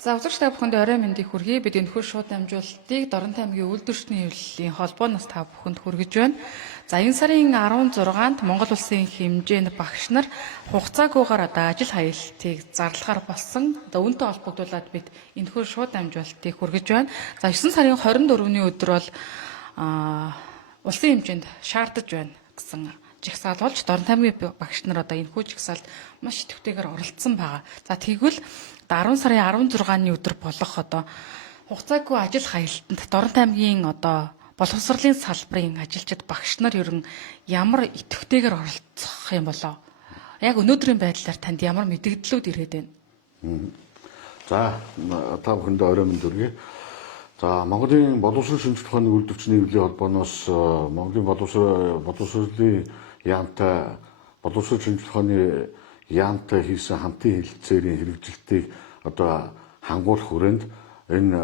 За үзэгч та бүхэнд орой мэндийг хүргэе. Бид энэхүү шууд дамжуулалтыг Доронтой аймгийн үйлдвэрчний хэвлэлийн холбооноос та бүхэнд хүргэж байна. За энэ сарын 16-нд Монгол Улсын хэмжээнд багш нар хугацаагүйгээр ажил хаялтыг зарлахаар болсон. Үүнтэй холбогдуулаад бид энэхүү шууд дамжуулалтыг хүргэж байна. За 9 сарын 24-ний өдөр бол улсын хэмжээнд шаардаж байна гэсэн жагсаал болж Доронтой аймгийн багш нар энэхүү жагсаалд маш идэвхтэйгээр оролцсон байгаа. За тэгвэл 10 сарын 16-ны өдөр болох хугацаагүй ажил хаялтанд Доронтой аймгийн боловсролын салбарын ажилчид багш нар ерөн ямар идэвхтэйгээр оролцох юм болоо? Яг өнөөдрийн байдлаар танд ямар мэдгдлүүд ирээд байна? За та бүхэндээ орой мэнд хүргэе. За Монголын боловсрол шинжилгээ ухааны үйлдвэрчний хэвлэлийн холбооноос Монголын боловсролын яамтай боловсрол шинжилгээ ухааны яамтай хийсэн хамтын хэлэлцээрийн хэрэгжилтийг хангуулах хүрээнд энэ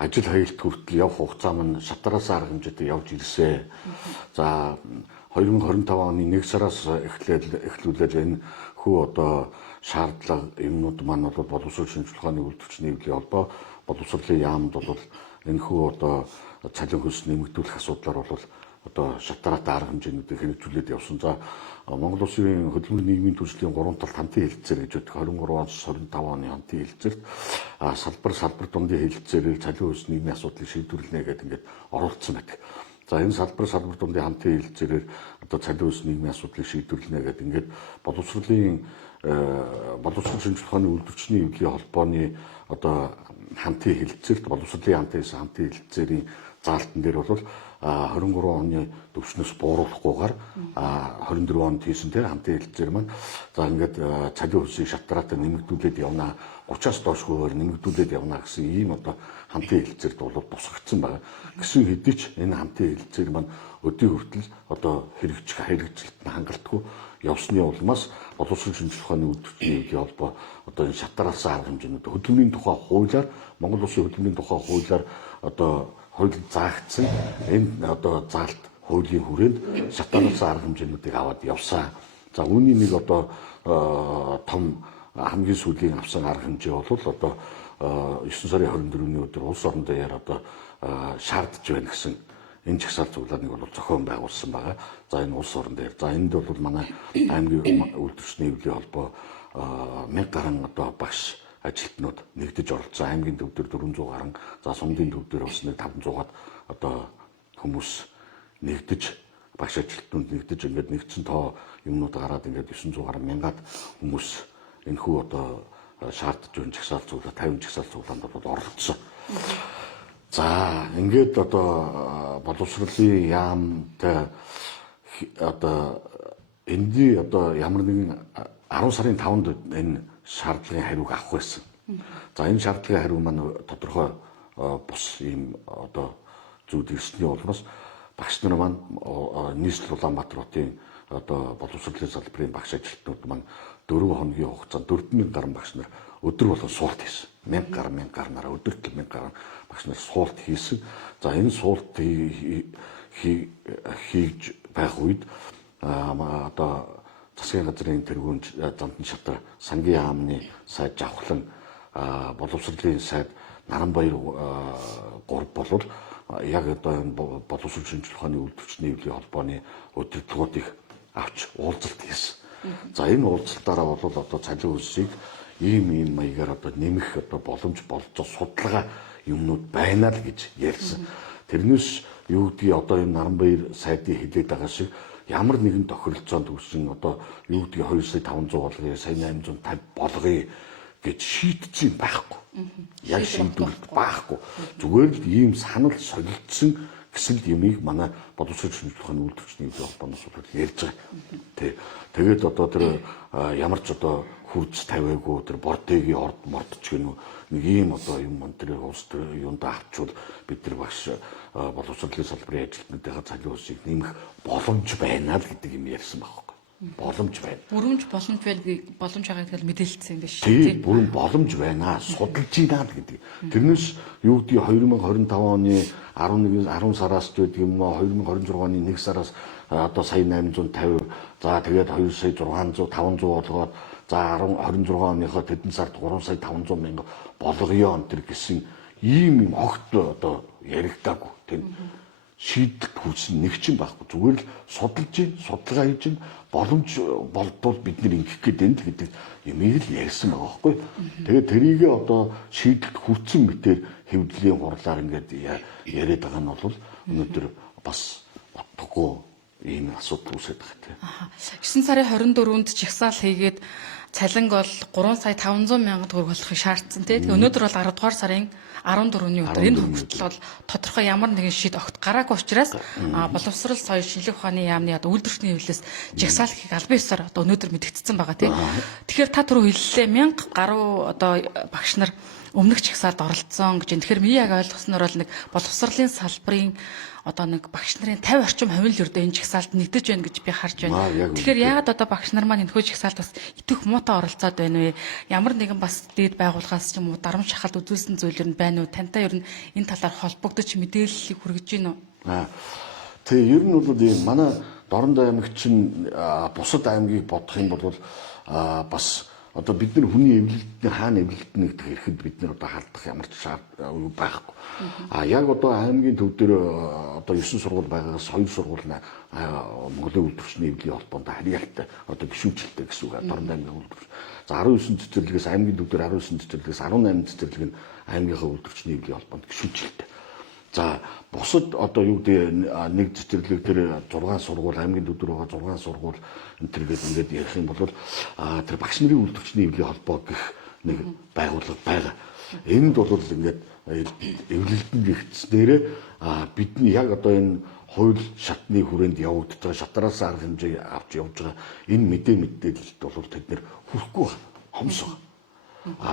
ажил хаялт хүртэл явах хугацаа маань шатараас арга хэмжээтэй явж ирсэн. За 2025 оны 1 сараас эхлүүлээд энэ шаардлага юмнууд маань боловсрол шинжилгээ ухааны үйлдвэрчний хэвлэлийн холбоо боловсролын яамд энэ цалин хөлс нэмэгдүүлэх асуудлаар шатараатай арга хэмжээнүүдийг хэрэгжүүлээд явсан. За Монгол Улсын хөдөлмөр нийгмийн төрөлхтөлийн 3 талт хамтын хэлэлцээр гэж байдаг 23-аас 25 оны хамтын хэлэлцээрт салбар дундын хэлэлцээрээр цалин хөлс нийгмийн асуудлыг шийдвэрлэнэ гэдэг ингээд оруулсан байдаг. За энэ салбар дундын хамтын хэлэлцээрээр цалин хөлс нийгмийн асуудлыг шийдвэрлэнэ гэдэг ингээд боловсрол шинжилгээ ухааны үйлдвэрчний хэвлэлийн холбооны хамтын хэлэлцээрт боловсролын хамтын хэлэлцээрийн заалтан дээр бол 23 оны төвчнөөс бууруулахгүйгээр 24 онд хийсэн хамтын хэлэлцээр маань за ингээд цалин хөлсийг шатараатай нэмэгдүүлээд явна 30-аас доош хувиар нэмэгдүүлээд явна гэсэн ийм хамтын хэлэлцээрд тусгагдсан байна. Гэсэн хэдий ч энэ хамтын хэлэлцээр маань өдний хүртэл хэрэгжилт нь хангалтгүй явсны улмаас боловсрол шинжилгээ ухааны үйлдвэрчний хэвлэлийн холбоо энэ шатараас арга хэмжээнүүд хөдөлмөрийн тухай хуулиар Монгол Улсын хөдөлмөрийн тухай хуулиар хуулинд заагдсан энэ заалт хуулийн хүрээнд шатараас арга хэмжээнүүдийг аваад явсан. За үүний нэг том хамгийн сүүлийн авсан арга хэмжээ бол 9 сарын 24-ний өдөр улс орон даяар шаардж байна гэсэн энэ жагсаал цуглааныг зохион байгуулсан байгаа. За энэ улс орон дээр. За энд бол манай аймгийн үйлдвэрчний хэвлэлийн холбоо 1000 гаруй багш ажилтнууд нэгдэж оролцсон. Аймгийн төв дээр 400 гаруй, за сумдын төв дээр бас 500-аад хүмүүс нэгдэж багш ажилтнууд нэгдэж ингээд нэгдсэн тоо юмнууд гараад ингээд 900 гаруй 1000-аад хүмүүс энэхүү шаардж байгаа жагсаал цуглаа 50 жагсаал цуглаанд оролцсон. За ингээд боловсролын яамтай эндий ямар нэгэн 10 сарын 5-нд энэ шаардлагын хариуг авах байсан. За энэ шаардлагын хариу маань тодорхой бус ийм зүйл ирсний улмаас багш нар маань нийслэл Улаанбаатар хотын боловсролын салбарын багш ажилтнууд маань 4 хоногийн хугацаанд 4000 гаруй багш нар өдөр болгон суулт хийсэн. 1000 гаруй нараа өдөрт 1000 гаруй багш нар суулт хийсэн. За энэ суулт хийж байх үед засгийн газрын тэргүүн Зандан шатар сангийн яамны сайд Жавхлан боловсролын сайд Наранбаяр 3 болвол яг энэ боловсрол шинжилгээ ухааны үйлдвэрчний хэвлэлийн холбооны удирдлагуудыг авч уулзалт хийсэн. За энэ уулзалтаараа цалин хөлсийг ийм маягаар нэмэх боломж болж судалгаа юмнууд байна л гэж ярьсан. Тэрнээс юу гэдгийг энэ Наранбаяр сайдын хэлээд байгаа шиг ямар нэгэн тохиролцоонд үүссэн юу гэдгийг 2,500 болгоё, сая 850 болгоё гэж шийдсэн байхгүй. Яг шийдвэрлэлт байхгүй. Зүгээр л ийм санал солилцсон гэсэн юмыг манай боловсрол шинжилгээ ухааны үйлдвэрчний хэвлэлийн холбооноос ярьж байгаа. Тэгээд тэр ямар ч хурц тавиагүй тэр бордгийн мордч гэнэ нэг ийм юм тэр улс юунд авчвал бид тэр багш боловсролын салбарын ажилтнуудынхаа цалин хөлсийг нэмэх боломж байна л гэдэг юм ярьсан байхгүй. Боломж байна. Бүрэмж боломж байгаа гэдгээр мэдээлэлсэн юм биш үү? Тийм, бүрэн боломж байна. Судалж байна л гэдэг. Тэрнээс юу гэдгийг 2025 оны 10 сараас ч гэдэг юм уу 2026 оны 1 сараас сая 850 за тэгээд 2 сая 600 500 болгоод За 26 оныхоо тэдэн сард 3 сая 500 мянга болгоё энэ гэсэн ийм огт одоо яригдаагүй тийм шийдэлт хүчин нэг ч байхгүй. Зүгээр л судалж ийн, судалгаа хийж ийн, боломж болдвол бид нэр ингэх гээд энэ гэдэг юмыг л ярьсан байгаа байхгүй. Тэгээд тэрийг одоо шийдэлт хүрсэн мэтэр хэвлэлийн хурлаар ингээд яриад байгаа нь бол өнөөдөр бас утгагүй ийм асуудал үүсэж байгаа тийм. 9 сарын 24-нд жагсаал хийгээд цалинг бол 3 сая 500 мянга төгрөг болохыг шаардсан тийм. Өнөөдөр бол 10 дугаар сарын 14-ний өдөр энэ хөвгөлтөл бол тодорхой ямар нэгэн шийд огт гараагүй учраас боловсрол соёл шинжлэх ухааны яамны одоо үйлдвэрчний хөвлөөс жагсаал хийх албан ёсоор одоо өнөөдөр мэдэгдсэн байгаа тийм. Тэгэхээр та түрүү хэллээ 1000 гаруй одоо багш нар өмнөх жагсаалд оролцсон гэж. Тэгэхээр миний яг ойлгосноор бол нэг боловсролын салбарын одоо нэг багш нарын 50 орчим хувийн л өрдөө энэ жагсаалд нэгдэж байна гэж би харж байна. Тэгэхээр яагаад одоо багш нар маань энэхүү жагсаалд бас итэх муутай оролцоод байна вэ? Ямар нэгэн бас дээд байгууллагаас ч юм уу дарамт шахалт үзүүлсэн зүйл нь байна уу? Тантай ер нь энэ талаар холбогдож мэдээллийг хүргэж байна уу? Тэгээ ер нь бол ийм манай Дорнод аймаг чинь бусад аймгийг бодох юм бол бас одоо бид нар хүний эвлэлтний хаана эвлэлтний гэдэг ирэхэд бид нар одоо халдах ямар ч шаардлага байхгүй. Яг одоо аймгийн төв дээр одоо 9 сургууль байгаагаас 2 сургууль нь Монголын үйлдвэрчний эвлэлийн холбоонд харьяалтай одоо гишүүнчлэлтэй гэсэн үг. Дорнод аймгийн үйлдвэрч. За 19 цэцэрлэгээс аймгийн төв дээр 19 цэцэрлэгээс 18 цэцэрлэг нь аймгийнхаа үйлдвэрчний эвлэлийн холбоонд гишүүнчлэлтэй. За бусад одоо юу гэдэг нэг цэцэрлэг тэр 6 сургууль аймгийн төв дээр байгаа 6 сургууль энтергээд ингээд ярих юм бол тэр багш нарын үйлдвэрчний эвлэлийн холбоо гэх нэг байгууллага байгаа. Энд бол ингээд эвлэлтэн гихцнэрээ бидний яг одоо энэ хууль шатны хүрээнд явагдаж байгаа шатараас арга хэмжээ авч явж байгаа энэ мэдээлэлд бол тэд нэр хүрэхгүй хомс байгаа.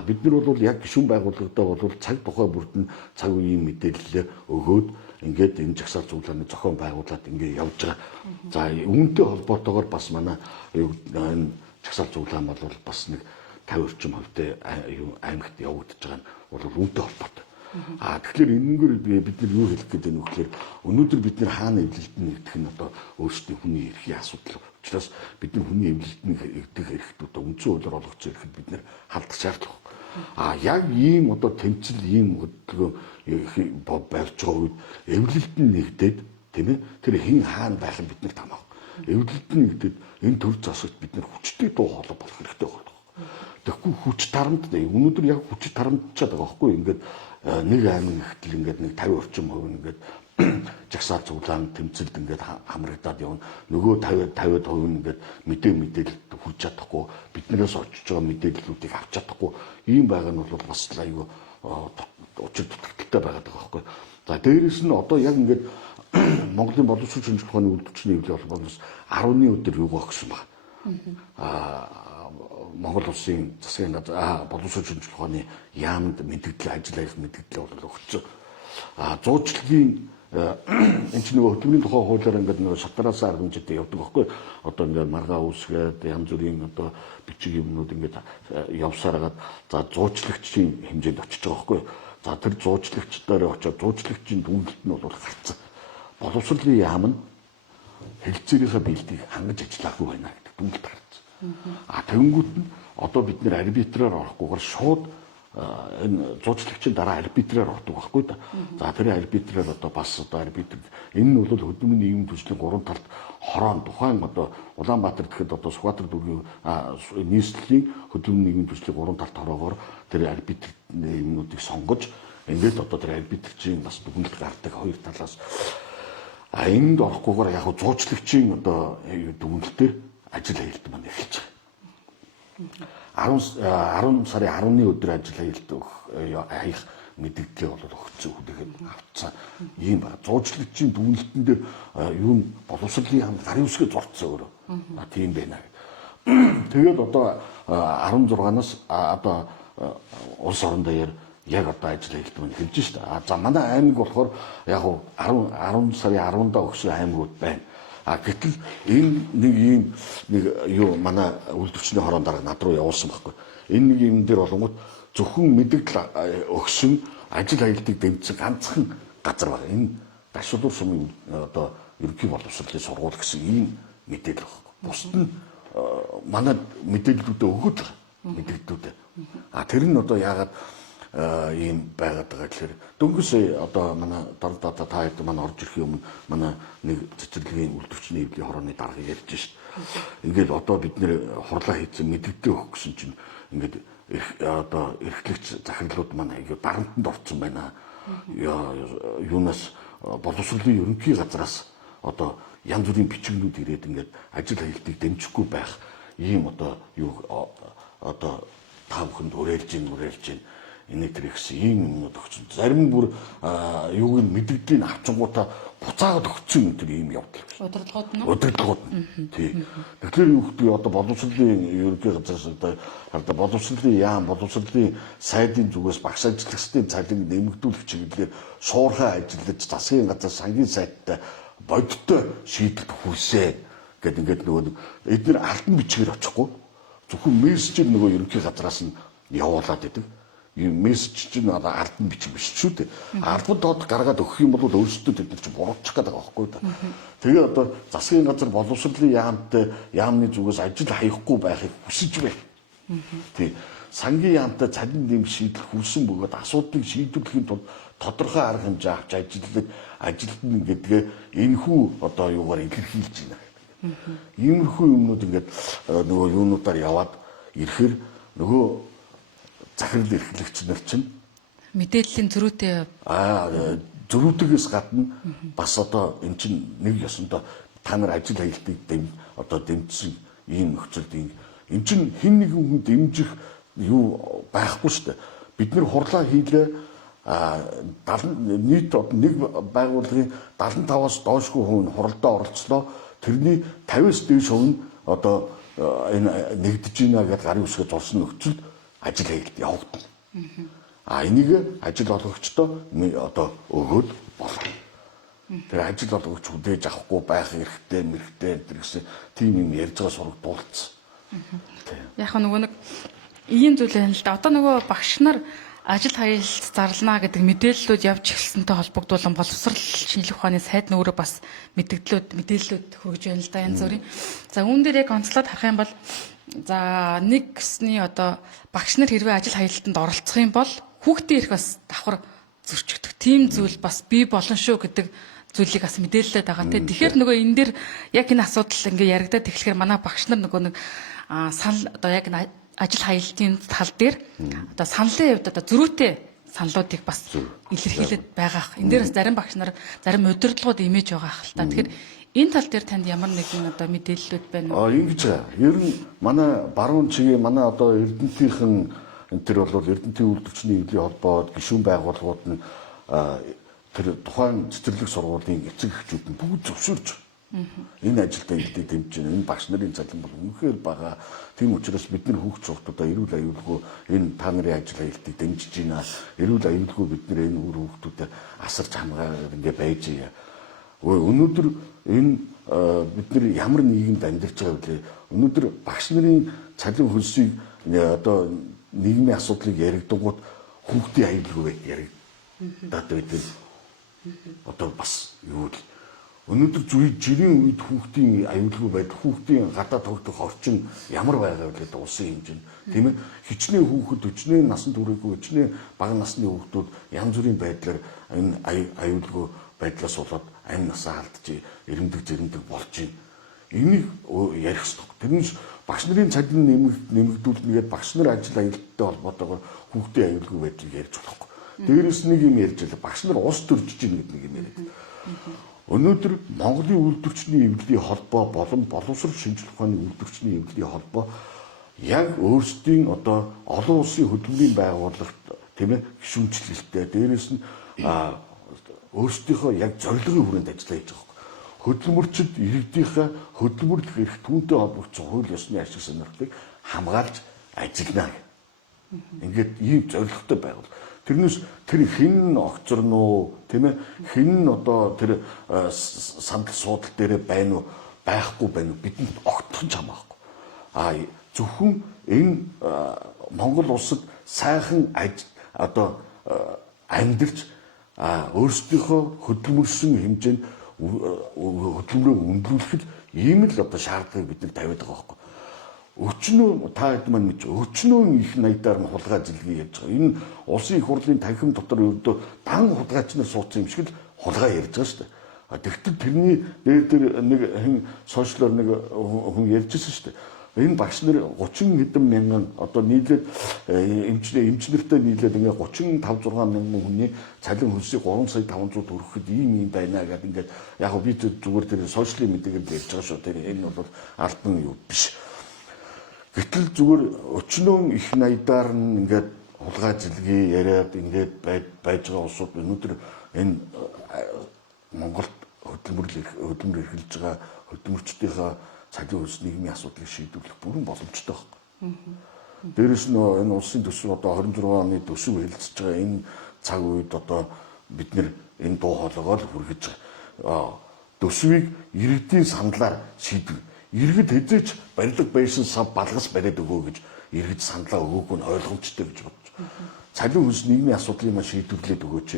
Бид нар бол яг гишүүн байгууллагатай бол цаг тухай бүрдэн цаг үеийн мэдээлэл өгөөд ингээд энэ жагсаал цуглааны зохион байгуулад ингээд явж байгаа. За үүнтэй холбоотойгоор бас манай энэ жагсаал цуглаан бол бас нэг 50 орчим хувьтай аймагт явагдаж байгаа нь бол үүнтэй холбоотой. Тэгэхээр энэгээр бид нар юу хэлэх гээд байна вэ гэхээр өнөөдөр бид нар хаана эвлэлтэн нэгдэх нь одоо өөрсдийн хүний эрхийн асуудал. Учраас бид нар хүний эвлэлтэн нэгдэх эрхт одоо үндсэн хуулиар олгогдсон эрхэд бид нар халдах шаардлага. Яг ийм одоо тэмцэл ийм хөдөлгөөн барьж байгаа үед эвлэлтэн нэгдээд тийм ээ тэр хэн хаана байх нь биднэрт хамаагүй. Эвлэлтэн нэгдээд энэ төр засагт бид нар хүчтэй дуу хоолой болох хэрэгтэй байна. Тэгэхгүй хүч тарамт өнөөдөр яг хүч тарамтчаад байгаа байхгүй ингээд нэг аймаг ихтэл ингээд нэг 50 орчим хувь ингээд жагсаал цуглаан тэмцэлд ингээд хамрагдаад явна. Нөгөө 50% ингээд мэдээлэлд хүрч чадахгүй биднээс очиж байгаа мэдээллүүдийг авч чадахгүй ийм байгаа нь бол бас айгүй учир дутагдaltaй байгаад байгаа байхгүй. За дээрэс нь одоо яг ингээд Монголын боловсрол шинжлэх ухааны үйлдвэрчний эвлэлийн холбооноос 10-ны өдөр юу гогсон байна. Монгол улсын засгийн газар боловсрол шинжлэх ухааны яамд мэдээлэл ажил аяг мэдээлэл бол өгсөн. Зуучлагын энэ ч нөгөө хөтөлбөрийн тухай хуулиар ингээд нөгөө шатараас арга хэмжээтэй явдаг байхгүй. Одоо ингээд маргаа үүсгээд янз бүрийн одоо бичиг юмнууд ингээд явсараад за зуучлагчийн хэмжээнд очиж байгаа байхгүй. За тэр зуучлагчдаар очиод зуучлагчийн дүнэлт нь бол гарцсан. Боловсролын яам нь хэлцээрийнхээ биелдийг хангаж ажиллаагүй байна гэдэг дүнэлт гарцсан. Тэгэнгүүт нь одоо бид нэр арбитраар орохгүйгээр шууд энэ зуучлагчийн дараа арбитраар ордог байхгүй да. За тэр арбитраар одоо бас одоо арбитр энэ нь бол хөдөлмөрийн нийгмийн төслийн 3 талд хороон тухайн одоо Улаанбаатар гэхэд одоо Сүхбаатар дүүргийн нийслэлийн хөдөлмөрийн нийгмийн төслийн 3 талд хороогоор тэр арбитр юмнуудыг сонгож ингээд одоо тэр арбитрчийн бас дүгнэлт гардаг хоёр талаас энд орохгүйгээр яг зуучлагчийн одоо дүгнэлтээр ажил хаялт маань эхэлж байгаа. 10 сарын 10-ны өдөр ажил хаялт хаях мэдээлэл бол өгсөн хүлээгээд авцсан ийм байна. Зуучлагчийн дүгнэлтэн дээр юу боловсролын яамд гарын үсгээ зурцсан өөрөө. Тийм байна. Тэгээд одоо 16-наас одоо улс орон даяар яг одоо ажил хаялт маань эхэлж шээ. За манай аймаг болохоор яг 10 сарын 10-нд өгсөн аймагуд байна. Гэтэл энэ нэг юу манай үйлдвэрчний хорон дараа над руу явуулсан байхгүй. Энэ нэг юм дээр болонгууд зөвхөн мэдээлэл өгсөн ажил хаялтыг дэмжсэн ганцхан газар байна. Энэ Дашуулуур сумын одоо ерөнхий боловсролын сургууль гэсэн ийм мэдээлэл байхгүй. Бусд нь манай мэдээллүүдээ өгөөд байгаа. Мэдээллүүдээ. Тэр нь одоо яагаад ийм байгаад байгаа гэхээр дөнгөс одоо манай та хэд манай орж ирэхийн өмнө манай нэг цэцэрлэгийн үйлдвэрчний эвлийн хорооны дарга ярьж шít. Ингээд одоо бид нэр хурлаа хийсэн мэдээлэл өгөх гэсэн чинь ингээд одоо эрхлэгч захирлууд маань аягүй дарамтанд орсон байна. Юунаас боловсролын ерөнхий газраас одоо янз бүрийн бичгнүүд ирээд ингээд ажил хаялтыг дэмжихгүй байх ийм одоо юу одоо та бүхэнд уриалж гин энэ төр ихсэн ийм юмнууд өгсөн. Зарим бүр юуг нь мэдээллийг авчингуудаа буцаагаад өгсөн юм тэр ийм явдал. Удирдлагууд нь. Тийм. Тэгэхээр юу гэдэг одоо боловсролын ерөнхий газраас одоо боловсролын яам боловсролын сайдын зүгээс багш ажиллагчдын цалин нэмэгдүүлэх чиглэлээр шуурхай ажиллаж засгийн газар сангийн сайттай бодиттой шийдэлд хүрсэ гэдэг ингээд нөгөө эдгээр алтан бичгээр очихгүй зөвхөн мессежээр нөгөө ерөнхий газраас нь явуулаад идэв. Ийм мессеж чинь одоо алтан бичиг биш шүү дээ. Альбан доод гаргаад өгөх юм бол өөрсдөө тэд нар чинь буруутчих гэдэг байгаа байхгүй да. Тэгээ одоо засгийн газар боловсролын яамны зүгээс ажил хаяхгүй байхыг хүсэж байна. Тий. Сангийн яамтай цалин нэм шийдэл хүссэн бөгөөд асуудлыг шийдвэрлэхийн тулд тодорхой арга хэмжээ авч ажилтна гэдгээ энэхүү одоо юугаар илэрхийлж байна. Иймэрхүү юмнууд ингээд нөгөө юунуудаар яваад ирэхээр нөгөө захирал эрхлэгч нар чинь мэдээллийн зөрүүтэй зөрүүтгээс гадна бас одоо эн чинь нэг ёсондоо та нар ажил хаялтыг дэмжсэн ийм нөхцөлд эн чинь хэн нэгэн хүн дэмжих юу байхгүй шүү дээ. Бид нэр хурлаа хийлээ нийт нэг байгууллагын 75-аас доошгүй хүн хуралдаа оролцлоо. Тэрний 50-аас дээш хувь нь одоо энэ нэгдэж байна гэж гарын үсгээ зурсан нөхцөлд ажил хаялт явагдана. Энийг ажил олгогчдоо одоо өгөөд болно. Тэр ажил олгогч хүлээж авахгүй байх хэрэгтэй гэсэн тийм юм ярьж байгаа сураг дуулцсан. Яг нөгөө нэг ийм зүйл байна л да. Одоо нөгөө багш нар ажил хаялт зарлана гэдэг мэдээллүүд явж эхэлсэнтэй холбогдуулан боловсрол шинжилгээ ухааны сайд нөөрэ бас мэдээллүүд хөргөж байна л да янз бүрийн. За үүн дээр яг онцлоод харах юм бол за нэг гэсний одоо багш нар хэрвээ ажил хаялтанд оролцох юм бол хүүхдийн эрх бас давхар зөрчигдөх. Тийм зүйл бас бий болно шүү гэдэг зүйлийг бас мэдээлэлээд байгаа. Тэгэхээр нөгөө энэ дээр яг энэ асуудал ингээ яригадаад эхлэхээр манай багш нар нөгөө нэг санал одоо яг ажил хаялтын тал дээр одоо саналын хувьд одоо зөрүүтэй саналуудыг бас илэрхийлээд байгаа. Энэ дээрээс зарим багш нар зарим удирдлагууд имиж байгаа хэл та. Тэгэхээр энэ тал дээр танд ямар нэгэн одоо мэдээллүүд байна уу? Ингэж ер нь манай баруун чигийн манай одоо Эрдэнэтийн энэ төр бол Эрдэнэтийн үйлдвэрчний эвлийн холбоод гишүүн байгууллагууд нь тэр тухайн цэцэрлэг сургуулийн эцэг эхчүүд нь бүгд зөвшөөрч энэ ажилдаа илдээ дэмжиж байна. Энэ багш нарын цалин бол үнэхээр бага. Тийм учраас бид нар хүүхд сургуудаа эрүүл аюулгүй энэ та нарын ажил хаялтыг дэмжиж байна. Эрүүл аюулгүй бид нар энэ хүүхдүүдэд асарч хамгаагаар ингээ байж яа. Өнөөдөр энэ бид нар ямар нийгэмд амьдарч байгаа вэ? Өнөөдөр багш нарын цалин хөлсийг одоо нийгмийн асуудлыг яригдгууд хүүхдийн аюулгүй яригдаад байдаг. Одоо бас юу вэ? Өнөөдөр жирийн үед хүүхдийн аюулгүй байдал, хүүхдийн гадаа тогтох орчин ямар байгаа вэ гэдэг улсын хэмжээнд тийм ээ хичнээн хүүхэд, хичнээн насанд хүрээгүй, хичнээн бага насны хүүхдүүд янз бүрийн байдлаар энэ аюулгүй байдлаас болоод амь насаа алдчих, эрэмдэг болж байна. Энийг ярих хэрэгтэй. Тэрнээс багш нарын цалин нэмэгдүүлнэгээд багш нар ажил аялалтай холбоотойгоор хүүхдийн аюулгүй байдлыг ярьж болохгүй. Дээрээс нэг юм ярьж байлаа. Багш нар ус төржиж гин гэдэг нэг юм яриад. Өнөөдөр Монголын үйлдвэрчний эвлэлийн холбоо болон боловсрол шинжилгээ ухааны үйлдвэрчний эвлэлийн холбоо яг өөрсдийн одоо олон улсын хөдөлмөрийн байгууллагт тийм ээ гишүүнчлэлтэй дээрээс нь өөрсдийнхөө яг зорилгын хүрээнд ажиллаж байгаа. Хөдөлмөрчид иргэдийнхээ хөдөлмөрлөх эрх түүнтэй холбогдсон хууль ёсны ашиг сонирхлыг хамгаалж ажиллана. Ингээд ийм зорилготой байгуул. Тэрнээс тэр хэн огцорно уу тийм ээ хэн одоо тэр сандал суудал дээр байна уу байхгүй байна уу бидэнд огтхон ч хамаахгүй. Зөвхөн энэ Монгол улсад сайхан одоо амьдарч өөрсдийнхөө хөдөлмөрсөн хэмжээнд хөдөлмөрөө өндрүүлэхэд ийм л одоо шаардлагыг бид нар тавиад байгаа байхгүй. өчнөө та хэд маань гэж өчнөө их наядаар нь хулгай жилгээ яаж байгаа. Энэ улсын их хурлын танхим дотор ердөө дан хулгайч нар суудсан юм шиг л хулгай ярьж байгаа шүү дээ. Тэгтэл тэрний дээр нэг сошиалор нэг хүн ярьжсэн шүү дээ. Энэ багш нар 30 хэдэн мянган одоо нийлээд эмчнэртэй нийлээд ингээ 35 6 мянган хүний цалин хөлсийг 3 сая 500 төгрөхөд ийм байна гэдэг ингээд яг би зүгээр тэр сошиалын мэдээгээр ярьж байгаа шүү. Тэр энэ бол албан юу биш. Гэтэл зүгээр өчнөө их наядаар нь ингээд хулгай жилгээ яриад ингээд байж байгаа улсууд өнөөдөр энэ Монголд хөдөлмөр эрхэлж байгаа хөдөлмөрчдийнхээ цалин хөлс нийгмийн асуудлыг шийдвэрлэх бүрэн боломжтой байна. Дээрээс нь энэ улсын төсөв одоо 26 оны төсөв хэлэлцэж байгаа энэ цаг үед одоо бид нэр энэ дуу хоолойгоо л хүргэж байгаа. Төсвийг иргэдийн саналаар шийдвэр. Иргэд хэзээч барилга байшин сав балгас бариад өгөө гэж иргэд саналаа өгөөг нь ойлгомжтой гэж бодож. Цалин хөлс нийгмийн асуудлыг маань шийдвэрлээд өгөөч.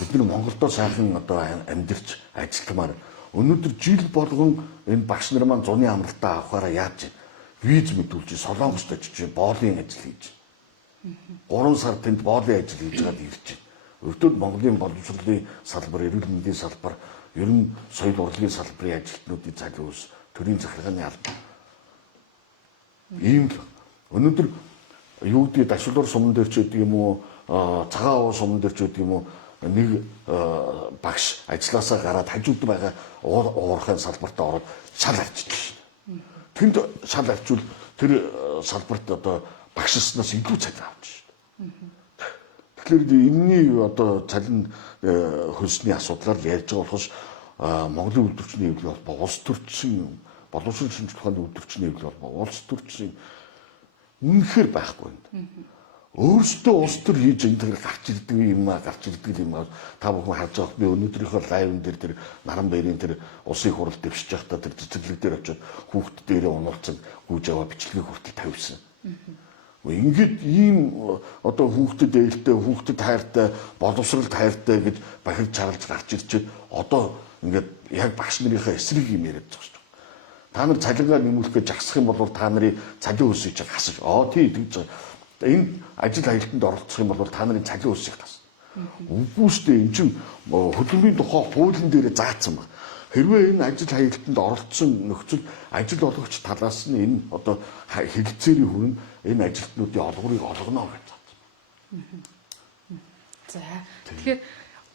Бид нар Монголдо сайхан одоо амьдарч ажилламаар өнөөдөр жил болгон энэ багш нар маань зуны амралтаа авахаараа яаж виз мэдүүлж Солонгост очиж боолын ажил хийж. 3 сар тэнд боолын ажил хийж байгаад ирж байна. Өвдөд Монголын боловсролын салбар, эрүүл мэндийн салбар, ер нь соёл урлагийн салбарын ажилтнуудын цалин хөлс, төрийн захиргааны албан. Ийм л өнөөдөр юу гэдэг дашвар суман дээр ч гэдэг юм уу, цагаан уу суман дээр ч гэдэг юм уу нэг багш ажилласаа гараад хажууд байгаа уурхайн салбартаа ороод шал авчиж байна. Тэнд шал авчвал тэр салбарт одоо багшснаас илүү цалин авч байна. Тэгэхээр энэний одоо цалин хөлсний асуудлаар ярьж байгаа болохоос Монголын үйлдвэрчний хэвлэл холбоо, улс төрчийн боловсрол шинжилгээ ухааны үйлдвэрчний хэвлэл холбоо, улс төрчийн үнэхээр байхгүй байна. Өөрсдөө улс төр хийж энэ гарч ирдэг юм аа та бүхэн харж байгаа би өнөөдрийнхөө лайвн дээр тэр наран баярын тэр улсын хурал дэвшиж байхдаа тэр цэцэрлэг дээр очиод хүүхд дээрээ унуулцсан гүйж аваа бичлэгийг хүртэл тавьсан. Ингээд ийм одоо хүүхдэд ээлтэй, хүүхдэд хайртай, боловсрол хайртай гэж бахирж чарлж гарч ирчээд одоо ингээд яг багш нарынхаа эсрэг юм яриад байгаа шүү дээ. Та нар цалингаа нэмүүлэх гэж жагсах юм бол та нарын цалин хөлсийг ч хасаж тий тэгж энэ ажил аялалтанд оролцох юм бол та нарын цалин хөлсийг тасна. Үгүй шүү дээ. Энд чинь хөдөлмөрийн тухай хуулийн дээр заасан байна. Хэрвээ энэ ажил хаягтанд оролцсон нөхцөл ажил олгогч талаас нь энэ одоо хэлэлцээрийн хүрэн энэ ажилтнуудын олгорыг олгоно гэж заасан. За тэгэхээр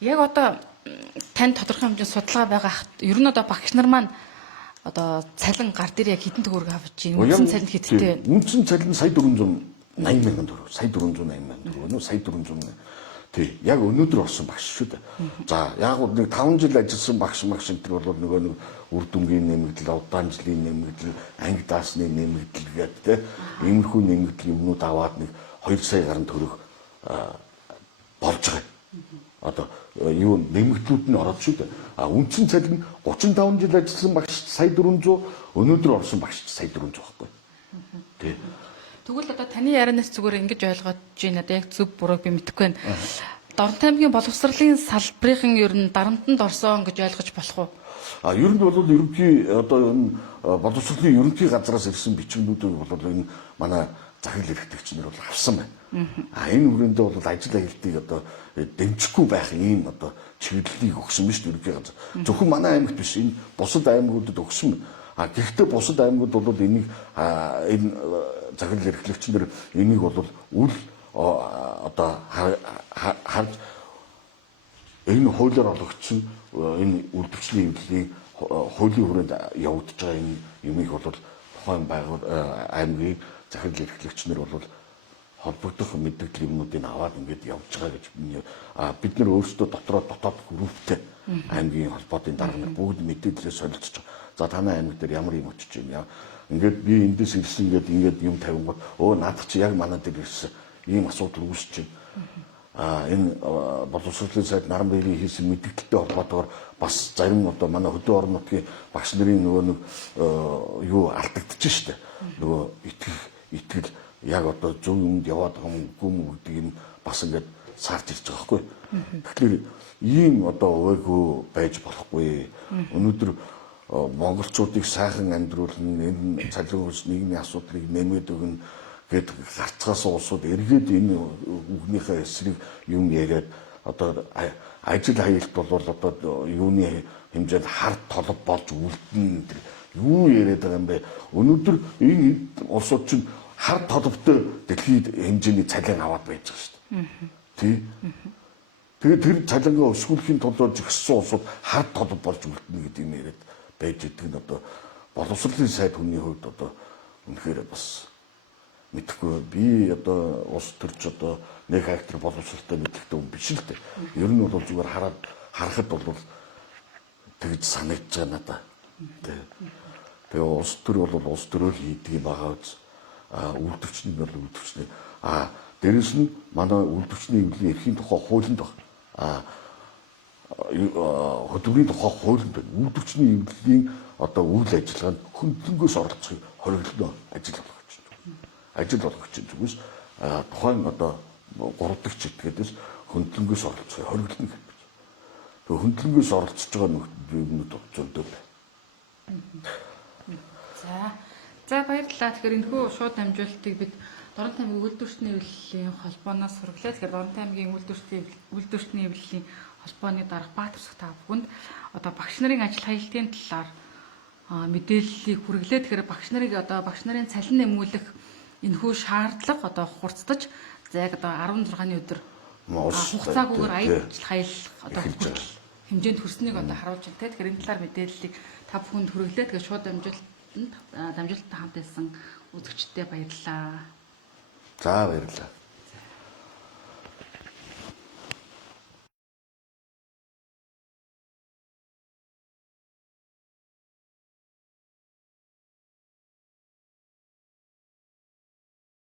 яг одоо тань тодорхой хэмжээнд судалгаа байгаа ер нь одоо багш нар маань одоо цалин гар дээр яг хэдэн төгрөг авч байна? Үндсэн цалин хэдтэй вэ? Үндсэн цалин сая 480 мянган төгрөг. Сая 480 мянган төгрөг. Нөө сая 400. Тий, яг өнөөдөр болсон багш шүү дээ. За, яг нэг 5 жил ажилласан багш энэ бол нөгөө нэг үр дүнгийн нэмэгдэл, удаан жилийн нэмэгдэл, анги даасны нэмэгдэл гэдэг тий. Иймэрхүү нэмэгдэл юмнууд аваад нэг 2 сая гаруй төгрөг болж байгаа. Одоо юу нэмэгдлүүд нь ороод шүү дээ. Үндсэн цалин 35 жил ажилласан багш сая 400, өнөөдөр орсон багш сая 400 байхгүй. Тий. Тэгвэл одоо таны ярианаас зүгээр ингэж ойлгоод байна. Одоо яг зөв бурууг би мэдэхгүй байна. Дорнтой аймгийн боловсролын салбарын ер нь дарамтанд орсон гэж ойлгож болох уу? Ер нь бол ерөнхий одоо энэ боловсролын ерөнхий газраас ирсэн бичвэрнүүдийг бол энэ манай захирал эрхтэгчнэр бол авсан байна. Энэ хүрээндээ бол ажил аялтыг одоо дэмжихгүй байх ийм одоо чиглэлийг өгсөн биз ерөнхий газар. Зөвхөн манай аймагт биш энэ бусад аймагуудад өгсөн байна. Гэхдээ бусад аймагуд бол энийг энэ захирал эрхлэгчнэр энийг бол үл одоо харж энэ хуулиар олгогдсон энэ үйлдвэрчлийн хэвлэлийн хуулийн хүрээнд явагдаж байгаа энэ юмыг бол тухайн аймгийн захирал эрхлэгчнэр бол холбогдох мэдээлэл юмнуудыг аваад ингээд явж байгаа гэж бид нар өөрсдөө дотоод групптэй аймгийн холбоотой дарга нар бүгд мэдээлэлээ солилцож байгаа. За танай аймаг дээр ямар юм очиж байна. Ингээд би эндээс ирсэн ингээд юм тавингууд наадах чи яг манай дээр ирсэн ийм асуудал үүсэж байна. Энэ боловсролын сайд наран баярын хийсэн мэдээлэлтэй холбоотойгоор бас зарим одоо манай хөдөө орон нутгийн багш нарын нөгөө нэг юу алдагдчих штэ. Нөгөө итгэл яг одоо зөв юмд яваад байгаа юм гэдэг нь бас ингээд саарч ирж байгаа хгүй. Тэгэхээр ийм одоо өвөөгөө байж болохгүй. Өнөөдөр монголчуудыг сайхан амьдруулна, энэ цалин хөлс нийгмийн асуудлыг нэмээд өгнө гэд гарцгаас улсууд эргээд энэ үгнийхээ эсрэг юм яриад одоо ажил хаялт бол одоо юуны хэмжээнд хард толб болж үлдэнэ. Юу яриад байгаа юм бэ? Өнөөдөр энэ улсууд чинь хард толбтой дэлхийд хэмжээний цалин аваад байж байгаа шүү дээ. Тий. Тэгээд тэр цалингаа өсгөхийн тулд жигссэн улсууд хард толб болж үлдэнэ гэдэг юм яриад байж идэг нь одоо боловсролын сайд хүний хувьд одоо үнэхээр бас мэдхгүй би одоо улс төрч одоо нэг хактер боловсролтой мэддэг юм биш л дээ. Ер нь бол зүгээр харахад бол тэгж санагдаж байна надаа. Тэгээ улс төр бол улс төрөөр хийдэг юм байгаа үз. Үйлдвэрчний бол үйлдвэрчний. Дээрэс нь манай үйлдвэрчний эвлэлийн эрхийн тухай хуулинд баг. Хөдөлмөрийн тухай хуулинд байна. Үйлдвэрчний эвлэлийн одоо үйл ажиллагаанд хөндлөнгөөс оролцохыг хориглоно ажил болгогч зүгээс тухайн одоо 3 дахь чиглэлээс хөндлөнгөөс оролцохыг хориглоно гэж. Тэгээ хөндлөнгөөс оролцож байгаа нөхдөд зөндөө байна. За баярлалаа. Тэгэхээр энэхүү шууд дамжуулалтыг бид Дорнот аймгийн үйлдвэрчний эвлэлийн холбооноос сургалаа. Тэгэхээр Дорнот аймгийн үйлдвэрчний эвлэлийн холбооны дарга Баатарсах та бүхэнд одоо багш нарын ажил хаялтын талаар мэдээллийг хүргэлээ. Тэгэхээр багш нарын цалин нэмүүлэх энэхүү шаардлага одоо хурцдаж яг одоо 16-ны өдөр хугацаагүйгээр ажил хаялах одоо хэмжээнд хүрснийг одоо харуулж байна. Тэгэхээр энэ талаар мэдээллийг та бүхэнд хүргэлээ. Тэгэхээр шууд дамжуулалтанд хамт байсан үзэгчдэд баярлалаа. За баярлалаа.